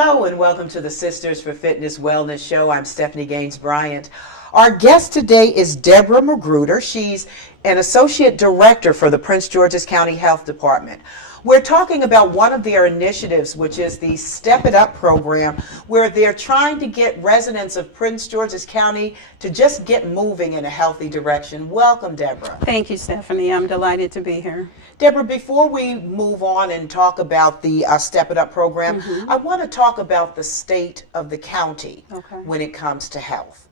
Hello and welcome to the Sisters for Fitness Wellness Show. I'm Stephanie Gaines-Bryant. Our guest today is Deborah McGruder. She's an Associate Director for the Prince George's County Health Department. We're talking about one of their initiatives, which is the Step It Up program, where they're trying to get residents of Prince George's County to just get moving in a healthy direction. Welcome, Deborah. Thank you, Stephanie. I'm delighted to be here. Deborah, before we move on and talk about the Step It Up program, I want to talk about the state of the county when it comes to health.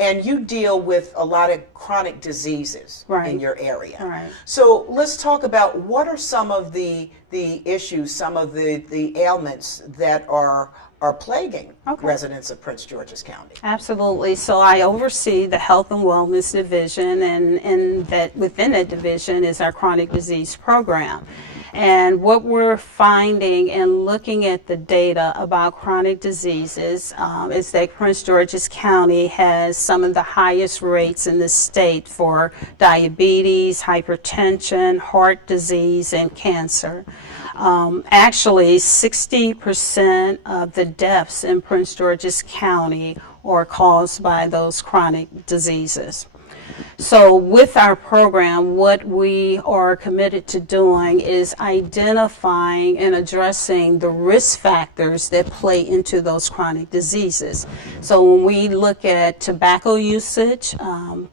And you deal with a lot of chronic diseases in your area. Right. So let's talk about what are some of the issues, some of the ailments that are plaguing residents of Prince George's County. Absolutely. So I oversee the Health and Wellness Division, and that within that division is our chronic disease program. And what we're finding and looking at the data about chronic diseases is that Prince George's County has some of the highest rates in the state for diabetes, hypertension, heart disease, and cancer. Actually, 60% of the deaths in Prince George's County are caused by those chronic diseases. So with our program, what we are committed to doing is identifying and addressing the risk factors that play into those chronic diseases. So when we look at tobacco usage,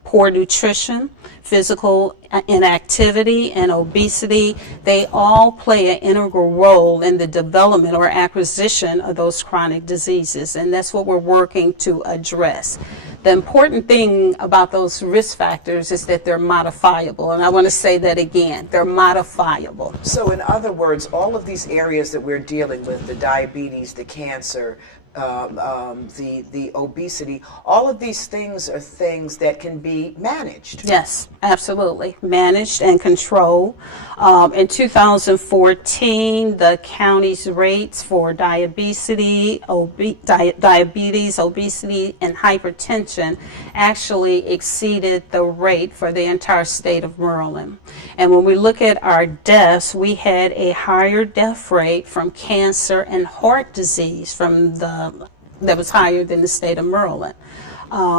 poor nutrition, physical inactivity, and obesity, they all play an integral role in the development or acquisition of those chronic diseases, and that's what we're working to address. The important thing about those risk factors is that they're modifiable, and I want to say that again, they're modifiable. So in other words, all of these areas that we're dealing with, the diabetes, the cancer, the obesity, all of these things are things that can be managed. Yes, absolutely. Managed and controlled. In 2014, the county's rates for diabetes, obesity, and hypertension actually exceeded the rate for the entire state of Maryland. And when we look at our deaths, we had a higher death rate from cancer and heart disease that was higher than the state of Maryland.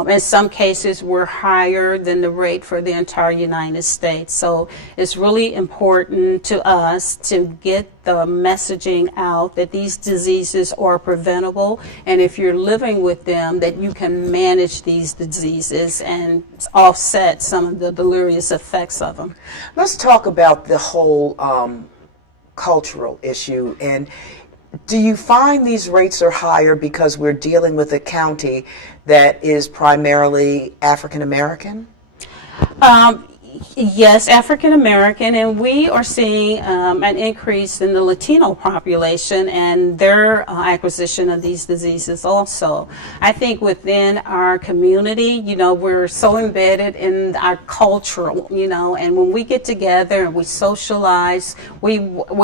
In some cases, we're higher than the rate for the entire United States. So it's really important to us to get the messaging out that these diseases are preventable, and if you're living with them, that you can manage these diseases and offset some of the deleterious effects of them. Let's talk about the whole cultural issue. And do you find these rates are higher because we're dealing with a county that is primarily African American? Yes, African American, and we are seeing an increase in the Latino population and their acquisition of these diseases also. I think within our community, we're so embedded in our cultural, and when we get together and we socialize, we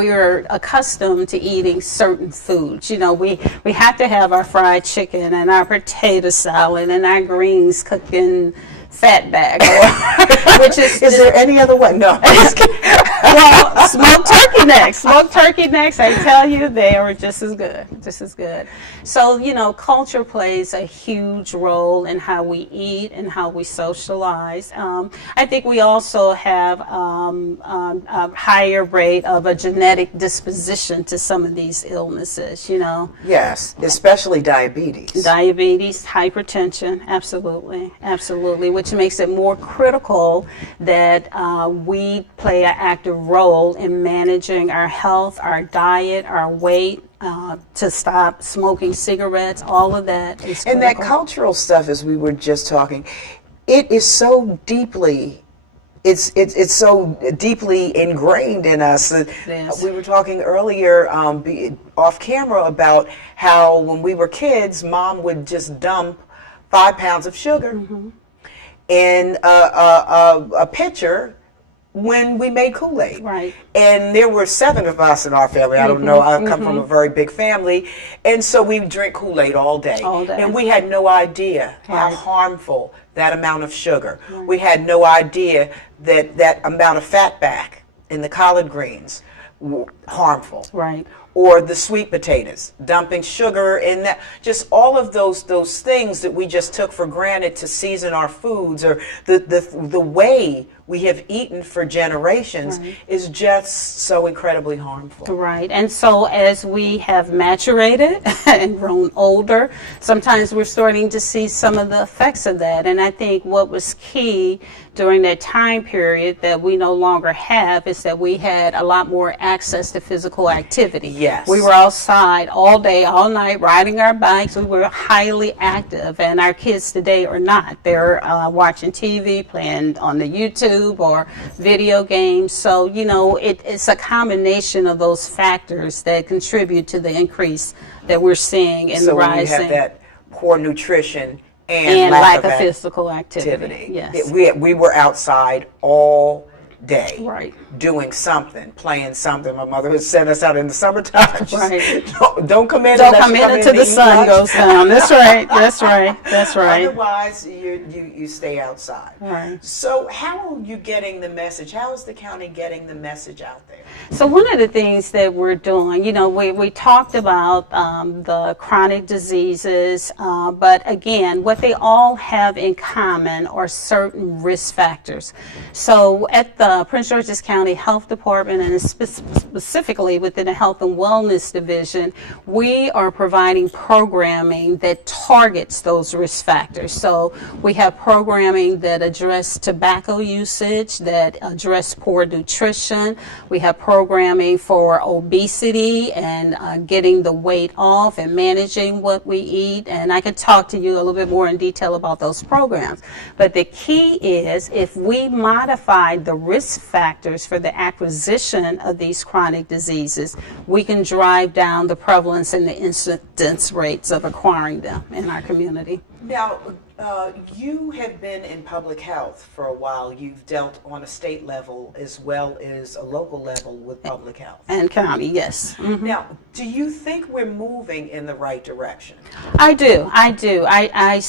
are accustomed to eating certain foods. We have to have our fried chicken and our potato salad and our greens cooked in fat bag, which is there any other way? No. Well, smoked turkey necks, I tell you, they are just as good. So, culture plays a huge role in how we eat and how we socialize. I think we also have a higher rate of a genetic disposition to some of these illnesses, Yes, especially diabetes. Diabetes, hypertension, absolutely, which makes it more critical that we play an active role in managing our health, our diet, our weight, to stop smoking cigarettes. All of that is critical. And that cultural stuff, as we were just talking, it is so deeply it's so deeply ingrained in us. We were talking earlier off camera about how when we were kids, Mom would just dump 5 pounds of sugar in a pitcher when we made Kool-Aid. Right. And there were 7 of us in our family. I don't know, I come from a very big family. And so we drink Kool-Aid all day. And we had no idea how harmful that amount of sugar. We had no idea that that amount of fat back in the collard greens were harmful. Right. or the sweet potatoes, dumping sugar in that, just all of those things that we just took for granted to season our foods, or the way we have eaten for generations, right, is just so incredibly harmful. right. And so as we have maturated and grown older, sometimes we're starting to see some of the effects of that. And I think what was key during that time period that we no longer have is that we had a lot more access to physical activity. Yes. We were outside all day, all night, riding our bikes. We were highly active, and our kids today are not. They're watching TV, playing on the YouTube or video games. So, you know, it's a combination of those factors that contribute to the increase that we're seeing in the rising. So when you have that poor nutrition and lack of physical activity. Yes. We were outside all day, right, doing something, playing something. My mother would send us out in the summertime. Right. Don't come in. Don't come in until the sun goes down. That's right. That's right. That's right. Otherwise, you stay outside. Right. So how are you getting the message? How is the county getting the message out there? So one of the things that we're doing, you know, we talked about the chronic diseases, but again, what they all have in common are certain risk factors. So at the Prince George's County Health Department, and specifically within the Health and Wellness Division, we are providing programming that targets those risk factors. So we have programming that address tobacco usage, that address poor nutrition. We have programming for obesity and getting the weight off and managing what we eat. And I could talk to you a little bit more in detail about those programs. But the key is, if we modify the risk factors for the acquisition of these chronic diseases, we can drive down the prevalence and the incidence rates of acquiring them in our community. Now, you have been in public health for a while. You've dealt on a state level as well as a local level with public health. And county, yes. Mm-hmm. Now, do you think we're moving in the right direction? I do. I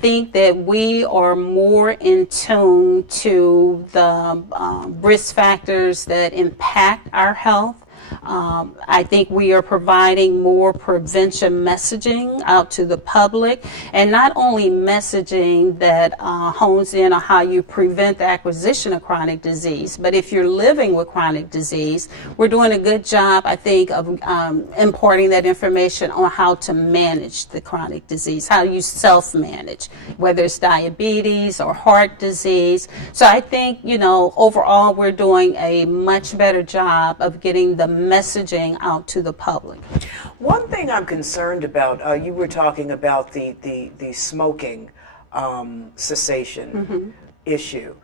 think that we are more in tune to the risk factors that impact our health. I think we are providing more prevention messaging out to the public, and not only messaging that hones in on how you prevent the acquisition of chronic disease, but if you're living with chronic disease, we're doing a good job, I think, of imparting that information on how to manage the chronic disease, how you self-manage, whether it's diabetes or heart disease. So I think, you know, overall we're doing a much better job of getting the messaging out to the public. One thing I'm concerned about, you were talking about the smoking cessation issue.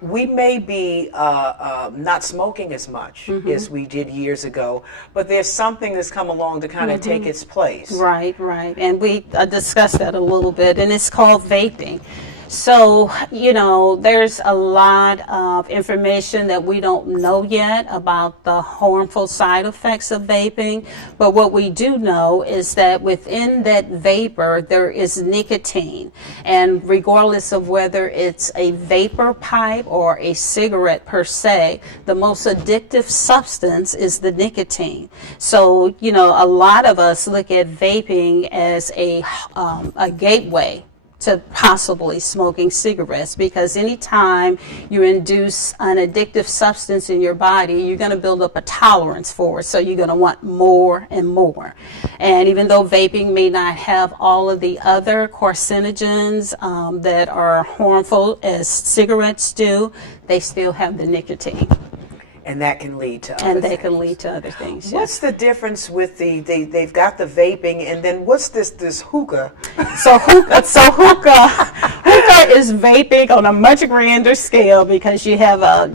We may be not smoking as much as we did years ago, but there's something that's come along to kind of take its place. Right, right. And we discussed that a little bit, and it's called vaping. So, you know, there's a lot of information that we don't know yet about the harmful side effects of vaping. But what we do know is that within that vapor, there is nicotine. And regardless of whether it's a vapor pipe or a cigarette per se, the most addictive substance is the nicotine. So, you know, a lot of us look at vaping as a gateway to possibly smoking cigarettes, because anytime you induce an addictive substance in your body, you're going to build up a tolerance for it, so you're going to want more and more. And even though vaping may not have all of the other carcinogens that are harmful as cigarettes do, they still have the nicotine. And that can lead to other things. And they things. can lead to other things. What's the difference with they've got the vaping, and then what's this hookah? So hookah is vaping on a much grander scale, because you have a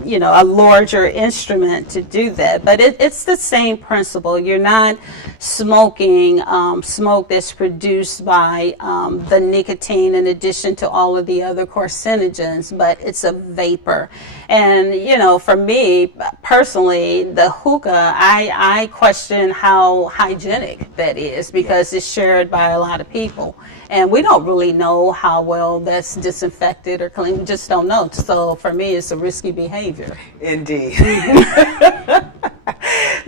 larger instrument to do that. But it's the same principle. You're not smoking smoke that's produced by the nicotine in addition to all of the other carcinogens, but it's a vapor. And, you know, for me personally, the hookah, I question how hygienic that is, because it's shared by a lot of people. And we don't really know how well that's disinfected or clean. We just don't know. So for me, it's a risky behavior. Indeed.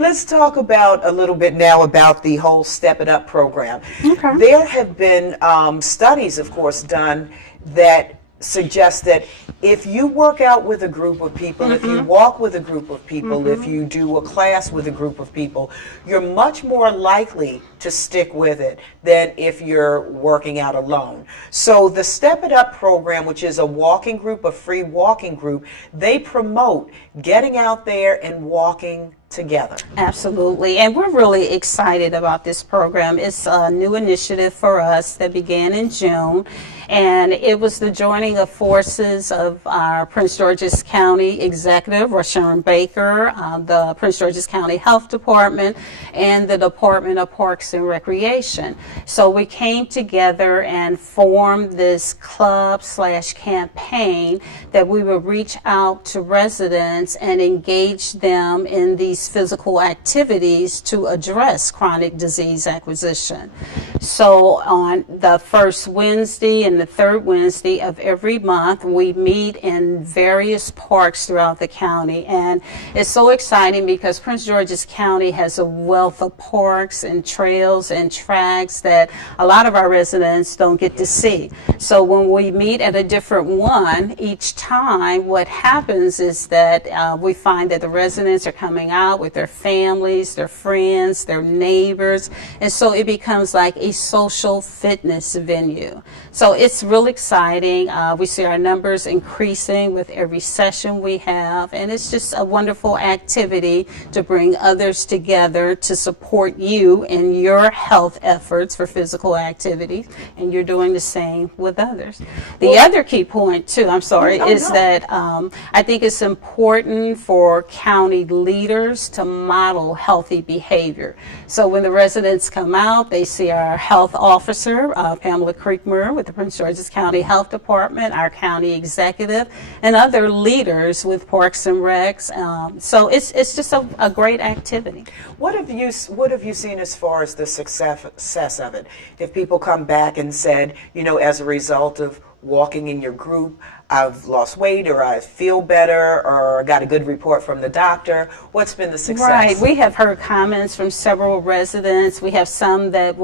Let's talk about a little bit now about the whole Step It Up program. Okay. There have been studies, of course, done that suggest that if you work out with a group of people, if you walk with a group of people, if you do a class with a group of people, you're much more likely to stick with it than if you're working out alone. So the Step It Up program, which is a walking group, a free walking group, they promote getting out there and walking together. Absolutely, and we're really excited about this program. It's a new initiative for us that began in June, and it was the joining of forces of our Prince George's County Executive, Rashawn Baker, the Prince George's County Health Department, and the Department of Parks and Recreation. So we came together and formed this club/campaign that we would reach out to residents and engage them in these physical activities to address chronic disease acquisition. So on the first Wednesday and the third Wednesday of every month, we meet in various parks throughout the county. And it's so exciting because Prince George's County has a wealth of parks and trails and tracks that a lot of our residents don't get to see. So when we meet at a different one each time, what happens is that we find that the residents are coming out with their families, their friends, their neighbors, and so it becomes like a social fitness venue. So it's really exciting. We see our numbers increasing with every session we have, and it's just a wonderful activity to bring others together to support you in your health efforts for physical activity, and you're doing the same with others. The other key point too, is that I think it's important for county leaders to model healthy behavior. So when the residents come out, they see our health officer, Pamela Creekmer with the Prince George's County Health Department, our county executive, and other leaders with Parks and Recs. So it's just a great activity. What have you seen as far as the success of it? If people come back and said, as a result of walking in your group, I've lost weight, or I feel better, or got a good report from the doctor. What's been the success? Right. We have heard comments from several residents. We have some that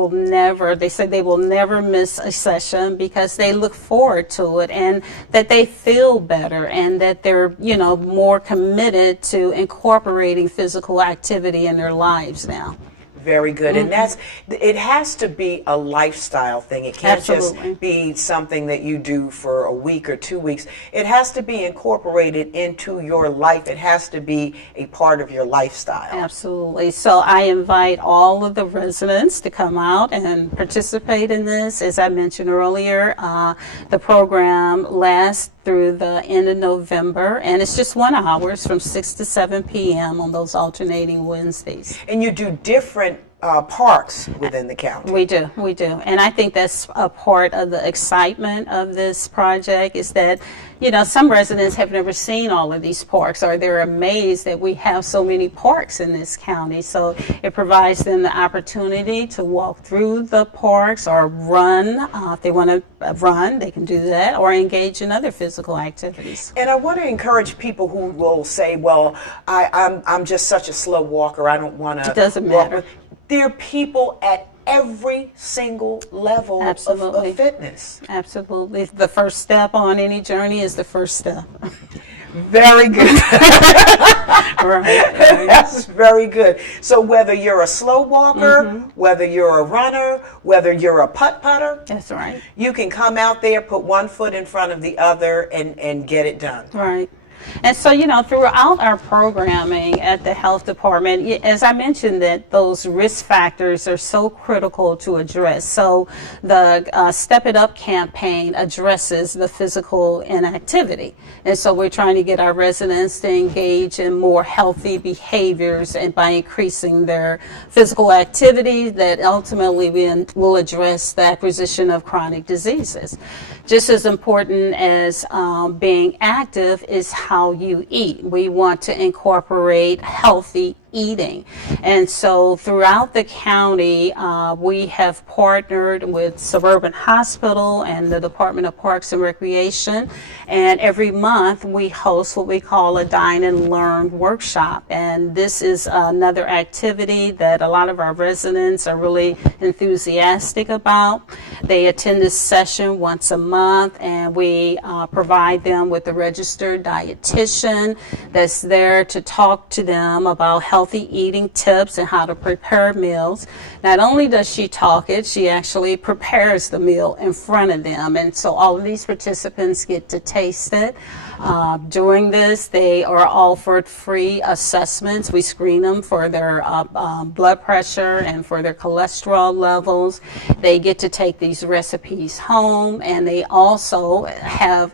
they said they will never miss a session because they look forward to it and that they feel better and that they're, more committed to incorporating physical activity in their lives now. Very good. And it has to be a lifestyle thing. It can't Absolutely. just be something that you do for a week or 2 weeks. It has to be incorporated into your life. It has to be a part of your lifestyle. Absolutely. So I invite all of the residents to come out and participate in this. As I mentioned earlier, the program lasts through the end of November, and it's just 1 hour from 6 to 7 p.m. on those alternating Wednesdays. And you do different parks within the county. We do. And I think that's a part of the excitement of this project is that, some residents have never seen all of these parks, or they're amazed that we have so many parks in this county. So it provides them the opportunity to walk through the parks or run. If they want to run, they can do that, or engage in other physical activities. And I want to encourage people who will say, well, I'm just such a slow walker, I don't want to. It doesn't matter. There are people at every single level of fitness. Absolutely. The first step on any journey is the first step. Very good. Right. That's very good. So whether you're a slow walker, whether you're a runner, whether you're a putt-putter, that's right. You can come out there, put one foot in front of the other, and get it done. Right. And so, throughout our programming at the health department, as I mentioned, that those risk factors are so critical to address. So the Step It Up campaign addresses the physical inactivity. And so we're trying to get our residents to engage in more healthy behaviors and by increasing their physical activity that ultimately will address the acquisition of chronic diseases. Just as important as being active is how you eat. We want to incorporate healthy eating. And so throughout the county, we have partnered with Suburban Hospital and the Department of Parks and Recreation, and every month we host what we call a Dine and Learn workshop. And this is another activity that a lot of our residents are really enthusiastic about. They attend this session once a month, and we provide them with a registered dietitian that's there to talk to them about healthy eating tips and how to prepare meals. Not only does she talk it, she actually prepares the meal in front of them, and so all of these participants get to taste it. During this, they are offered free assessments. We screen them for their blood pressure and for their cholesterol levels. They get to take these recipes home, and they also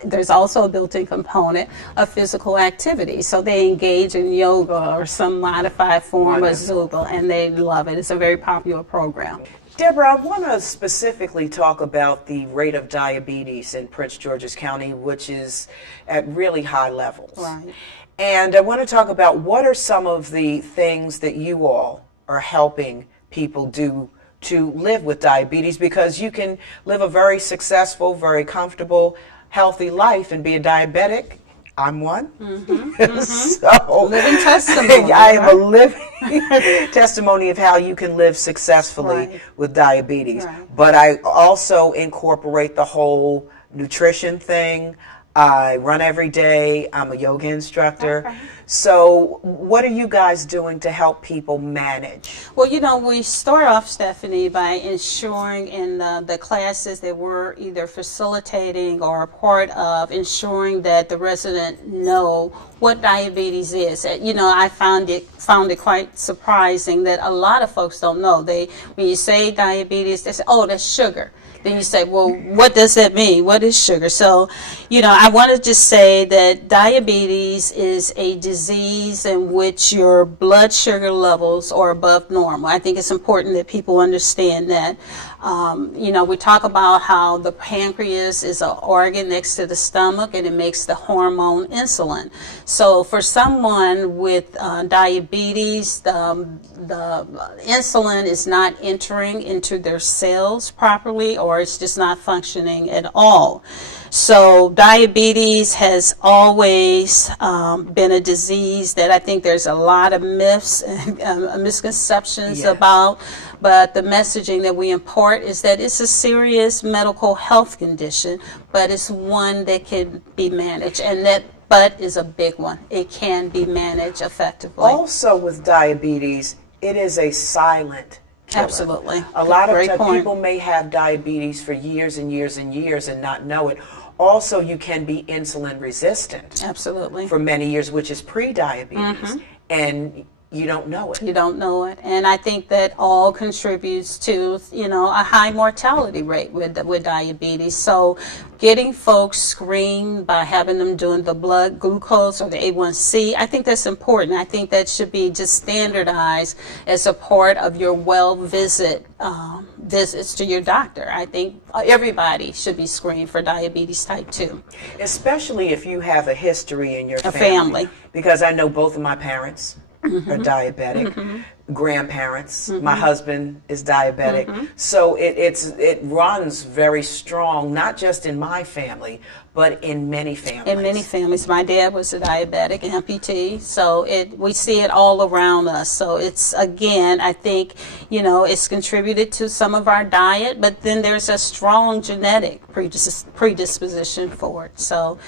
there's also a built-in component of physical activity. So they engage in yoga or some modified form of Zumba, and they love it. It's a very popular program. Deborah, I want to specifically talk about the rate of diabetes in Prince George's County, which is at really high levels. Right. And I want to talk about what are some of the things that you all are helping people do to live with diabetes, because you can live a very successful, very comfortable, healthy life and be a diabetic. I'm one. So, Living testimony. I am a living testimony of how you can live successfully with diabetes. But I also incorporate the whole nutrition thing. I run every day. I'm a yoga instructor. So what are you guys doing to help people manage? Well, you know, we start off, Stephanie, by ensuring in the classes that we're either facilitating or a part of, ensuring that the resident know what diabetes is. You know, I found it quite surprising that a lot of folks don't know. When you say diabetes, they say, oh, that's sugar. Then you say, well, what does that mean? What is sugar? So, you know, I want to just say that diabetes is a disease in which your blood sugar levels are above normal. I think it's important that people understand that. You know, we talk about how the pancreas is an organ next to the stomach, and it makes the hormone insulin. So for someone with diabetes, the insulin is not entering into their cells properly, or it's just not functioning at all. So diabetes has always been a disease that I think there's a lot of myths and misconceptions about, but the messaging that we impart is that it's a serious medical health condition, but it's one that can be managed, and that but is a big one. It can be managed effectively. Also with diabetes, it is a silent killer. Absolutely. A lot of times people may have diabetes for years and years and years and not know it. Also, you can be insulin resistant. Absolutely. For many years, which is pre-diabetes, and you don't know it. You don't know it. And I think that all contributes to, you know, a high mortality rate with diabetes. So getting folks screened by having them doing the blood glucose or the A1C, I think that's important. I think that should be just standardized as a part of your visits to your doctor. I think everybody should be screened for diabetes type 2. Especially if you have a history in your family. Because I know both of my parents are diabetic, grandparents. My husband is diabetic. So it runs very strong, not just in my family, but in many families. In many families. My dad was a diabetic amputee, so we see it all around us. So it's, again, I think, you know, it's contributed to some of our diet, but then there's a strong genetic predisposition for it. So,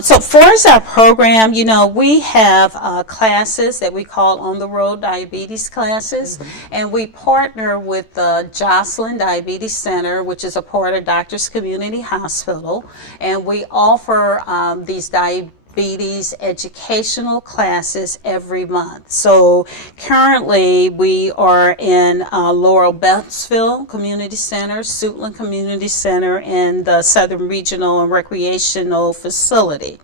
so for us, our program, you know, we have classes that we call on-the-road diabetes classes, and we partner with the Joslin Diabetes Center, which is a part of Doctors Community Hospital, and we offer these diabetes educational classes every month. So currently we are in Laurel Beltsville Community Center, Suitland Community Center, and the Southern Regional and Recreational Facility.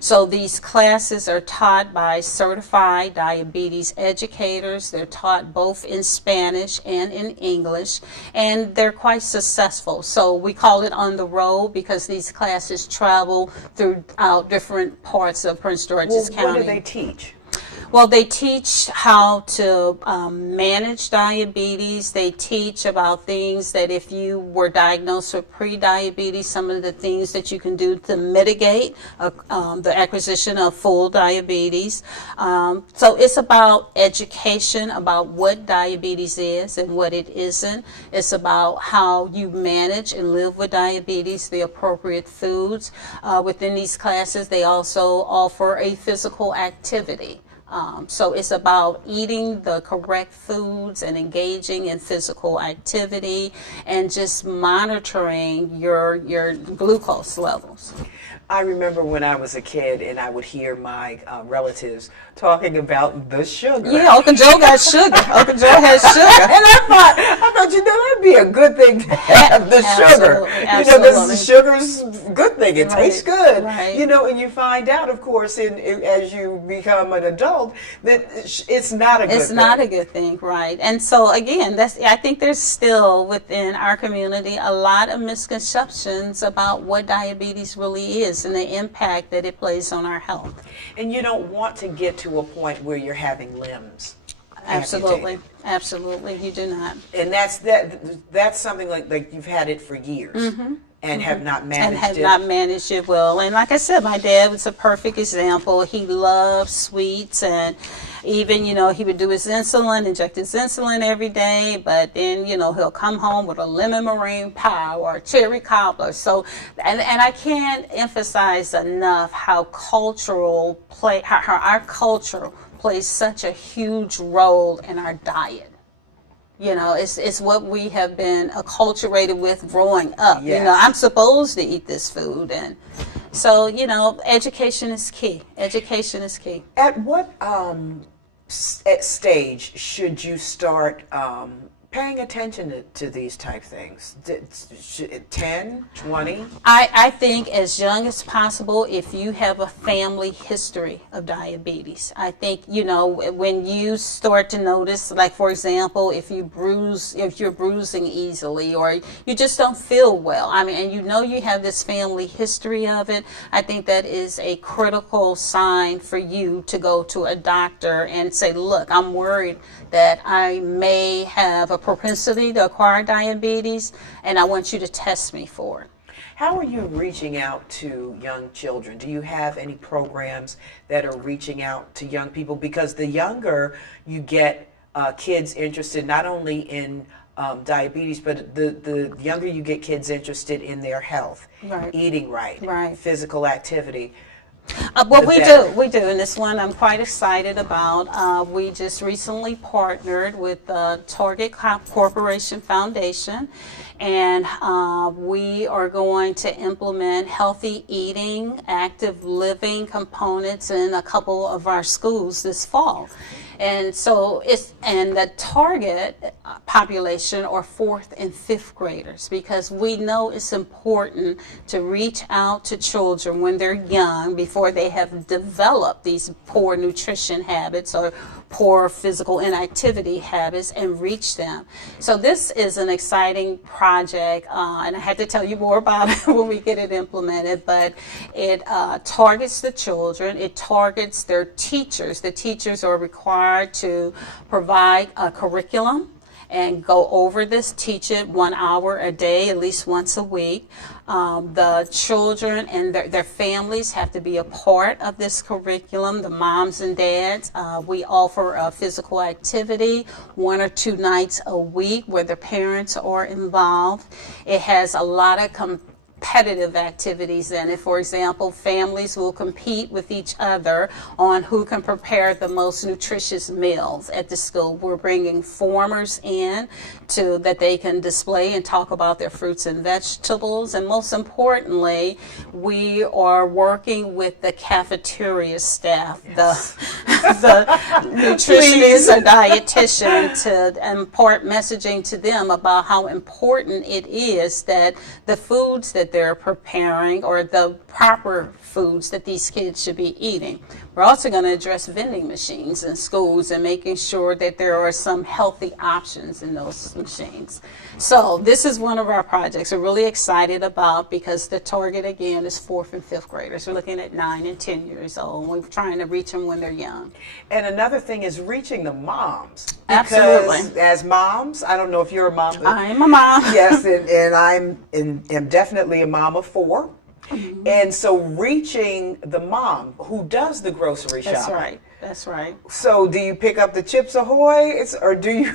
So these classes are taught by certified diabetes educators. They're taught both in Spanish and in English, and they're quite successful. So we call it on the road because these classes travel throughout different parts of Prince George's County. What do they teach? Well, they teach how to manage diabetes. They teach about things that if you were diagnosed with pre-diabetes, some of the things that you can do to mitigate the acquisition of full diabetes. So it's about education about what diabetes is and what it isn't. It's about how you manage and live with diabetes, the appropriate foods. Within these classes, they also offer a physical activity. So it's about eating the correct foods and engaging in physical activity and just monitoring your glucose levels. I remember when I was a kid and I would hear my relatives talking about the sugar. Yeah, Uncle Joe got sugar. Uncle Joe has sugar. And I thought, that'd be a good thing to have the sugar. Absolutely. This sugar's a good thing. It tastes good. Right. And you find out, of course, as you become an adult, that it's not a good thing. It's not a good thing, right. And so, again, I think there's still within our community a lot of misconceptions about what diabetes really is and the impact that it plays on our health. And you don't want to get to a point where you're having limbs. Absolutely. amputated. Absolutely, you do not. And that's something like you've had it for years and have not managed it. And have not managed it well. And like I said, my dad was a perfect example. He loved sweets, and even, he would do his insulin, inject his insulin every day, but then, he'll come home with a lemon meringue pie or a cherry cobbler. So, and I can't emphasize enough how our culture plays such a huge role in our diet. It's what we have been acculturated with growing up. Yes. I'm supposed to eat this food. And so, education is key. Education is key. At what stage should you start paying attention to these type things? 10, 20? I think as young as possible, if you have a family history of diabetes. I think, when you start to notice, like, for example, if you're bruising easily or you just don't feel well, and you have this family history of it, I think that is a critical sign for you to go to a doctor and say, look, I'm worried that I may have a propensity to acquire diabetes, and I want you to test me for it. How are you reaching out to young children? Do you have any programs that are reaching out to young people? Because the younger you get kids interested not only in diabetes, but the younger you get kids interested in their health, eating right, physical activity. Well, we do, and this one I'm quite excited about. We just recently partnered with the Target Corporation Foundation, and we are going to implement healthy eating, active living components in a couple of our schools this fall. And so the target population are 4th and 5th graders, because we know it's important to reach out to children when they're young before they have developed these poor nutrition habits or poor physical inactivity habits and reach them. So this is an exciting project, and I had to tell you more about it when we get it implemented, but it targets the children, it targets their teachers. The teachers are required to provide a curriculum and go over this, teach it 1 hour a day, at least once a week. The children and their families have to be a part of this curriculum, the moms and dads. We offer a physical activity 1 or 2 nights a week where the parents are involved. It has a lot of competitive activities in it. For example, families will compete with each other on who can prepare the most nutritious meals at the school. We're bringing farmers in that they can display and talk about their fruits and vegetables, and most importantly, we are working with the cafeteria staff, yes. the nutritionists or dietitian, to impart messaging to them about how important it is that the foods that they're preparing or the proper foods that these kids should be eating. We're also going to address vending machines in schools and making sure that there are some healthy options in those machines. So this is one of our projects we're really excited about because the target, again, is 4th and 5th graders. We're looking at 9 and 10 years old. We're trying to reach them when they're young. And another thing is reaching the moms. Absolutely. Because as moms, I don't know if you're a mom. I'm a mom. Yes, and I'm definitely a mom of 4. Mm-hmm. And so reaching the mom who does the grocery shopping. That's right. That's right. So do you pick up the Chips Ahoy or do you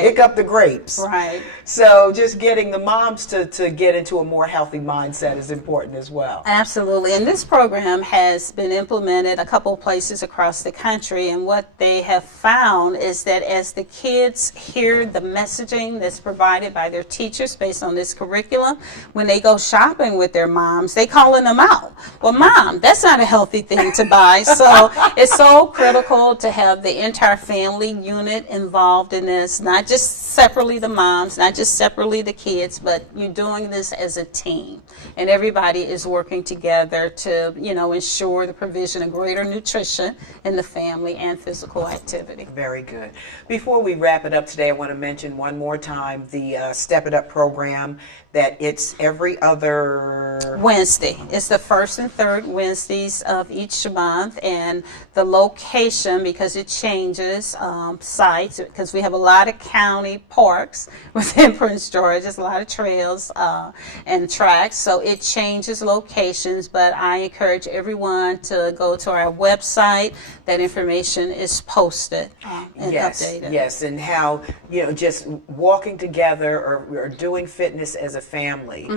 pick up the grapes? Right. So just getting the moms to get into a more healthy mindset is important as well. Absolutely. And this program has been implemented a couple of places across the country. And what they have found is that as the kids hear the messaging that's provided by their teachers based on this curriculum, when they go shopping with their moms, they calling them out. Well, Mom, that's not a healthy thing to buy. So it's so critical to have the entire family unit involved in this, not just separately the moms, not just separately the kids, but you're doing this as a team. And everybody is working together to, ensure the provision of greater nutrition in the family and physical activity. Very good. Before we wrap it up today, I want to mention one more time the Step It Up program, that it's every other Wednesday. It's the first and third Wednesdays of each month, and the location, because it changes sites, because we have a lot of county parks within Prince George. There's a lot of trails and tracks, so it changes locations, but I encourage everyone to go to our website. That information is posted and updated. Yes, and how, just walking together or doing fitness as a family,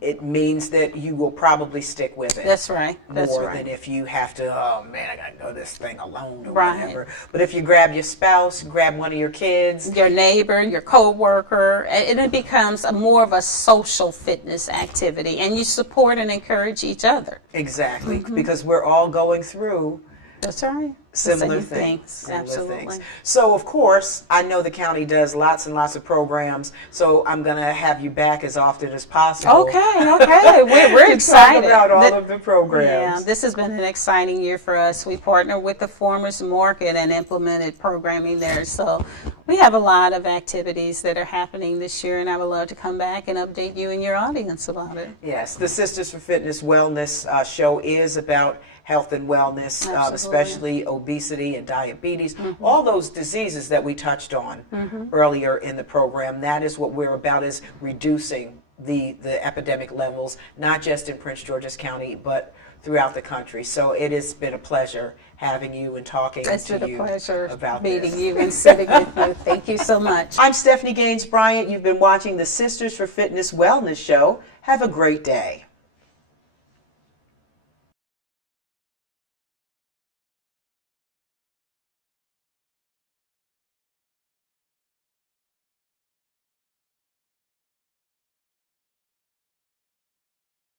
it means that you will probably stick with it. That's right. That's more right. than if you have to, oh man, I got to go this thing alone or whatever. But if you grab your spouse, grab one of your kids, your neighbor, your co-worker, and it becomes more of a social fitness activity, and you support and encourage each other. Exactly, because we're all going through That's right. similar things. Absolutely. So, of course, I know the county does lots and lots of programs, so I'm going to have you back as often as possible. Okay. We're excited. Talk about all of the programs. Yeah, this has been an exciting year for us. We partnered with the Farmers Market and implemented programming there. So we have a lot of activities that are happening this year, and I would love to come back and update you and your audience about it. Yes, the Sisters for Fitness Wellness show is about health and wellness, especially obesity and diabetes, all those diseases that we touched on earlier in the program. That is what we're about, is reducing the epidemic levels, not just in Prince George's County, but throughout the country. So it has been a pleasure having you and talking to you about this. It's been a pleasure meeting you and sitting with you. Thank you so much. I'm Stephanie Gaines-Bryant. You've been watching the Sisters for Fitness Wellness show. Have a great day.